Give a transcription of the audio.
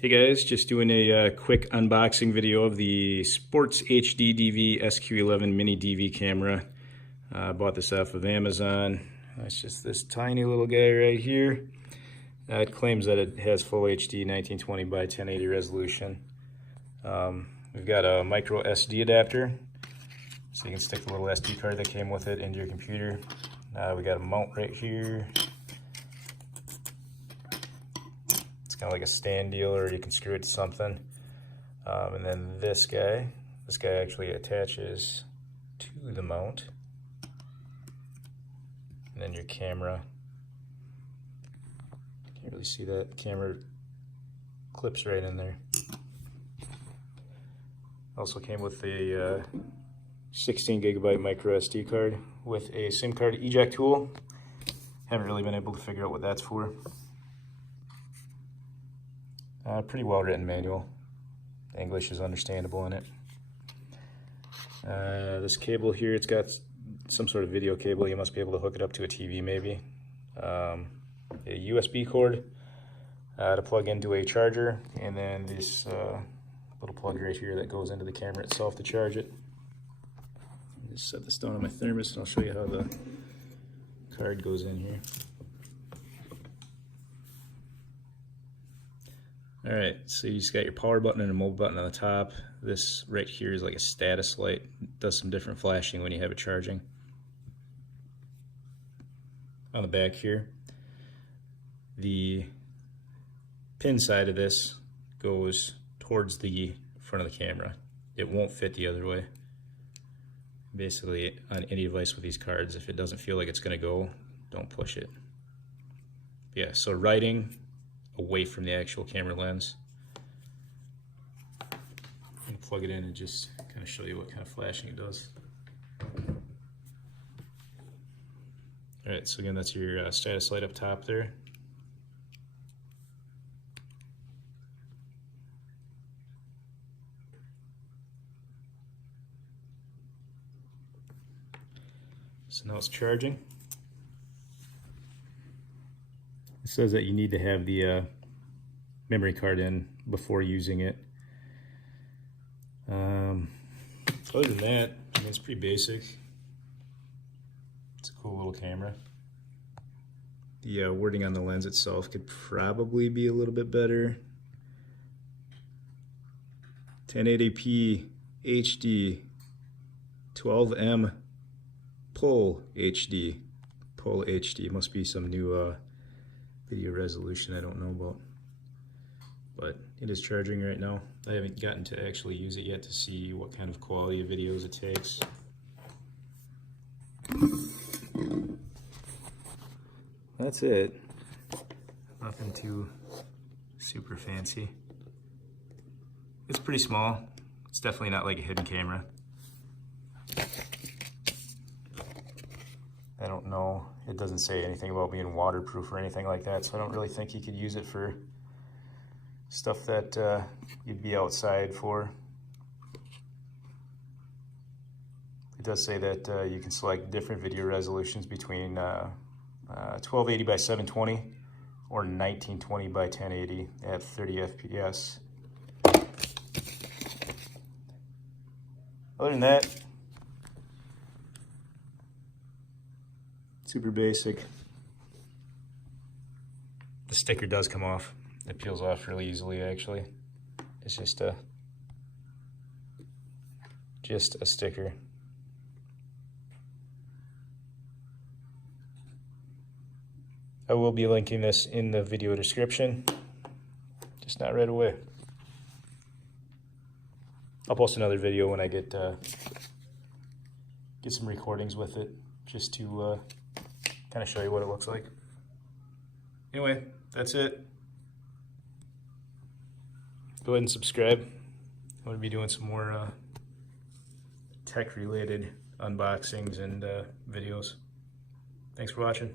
Hey guys, just doing a quick unboxing video of the Sports HD DV SQ11 Mini DV camera. I bought this off of Amazon. It's just this tiny little guy right here. It claims that it has full HD 1920 by 1080 resolution. We've got a micro SD adapter, so you can stick the little SD card that came with it into your computer. We got a mount right here. Kind of like a stand deal, or you can screw it to something. And then this guy actually attaches to the mount. And then your camera, can't really see that, camera clips right in there. Also came with a 16 gigabyte micro SD card with a SIM card eject tool. Haven't really been able to figure out what that's for. Pretty well written manual. The English is understandable in it. This cable here, it's got some sort of video cable. You must be able to hook it up to a TV maybe. A USB cord to plug into a charger, and then this little plug right here that goes into the camera itself to charge it. Just set this down on my thermos and I'll show you how the card goes in here. Alright, so you just got your power button and a mobile button on the top. This right here is like a status light. It does some different flashing when you have it charging. On the back here, the pin side of this goes towards the front of the camera. It won't fit the other way. Basically, on any device with these cards, if it doesn't feel like it's going to go, don't push it. Yeah, so writing away from the actual camera lens. I'm gonna plug it in and just kind of show you what kind of flashing it does. Alright, so again, that's your status light up top there. So now it's charging. It says that you need to have the memory card in before using it. Other than that, I mean, it's pretty basic. It's a cool little camera. The wording on the lens itself could probably be a little bit better. 1080p HD 12M Full HD. Full HD must be some new video resolution I don't know about, but it is charging right now. I haven't gotten to actually use it yet to see what kind of quality of videos it takes. That's it. Nothing too super fancy. It's pretty small. It's definitely not like a hidden camera. I don't know, it doesn't say anything about being waterproof or anything like that, so I don't really think you could use it for stuff that you'd be outside for. It does say that you can select different video resolutions between 1280 by 720 or 1920 by 1080 at 30 FPS. Other than that, super basic. The sticker does come off. It peels off really easily, actually. It's just a sticker. I will be linking this in the video description, just not right away. I'll post another video when I get some recordings with it, just to kind of show you what it looks like. Anyway, that's it. Go ahead and subscribe. I'm going to be doing some more tech-related unboxings and videos. Thanks for watching.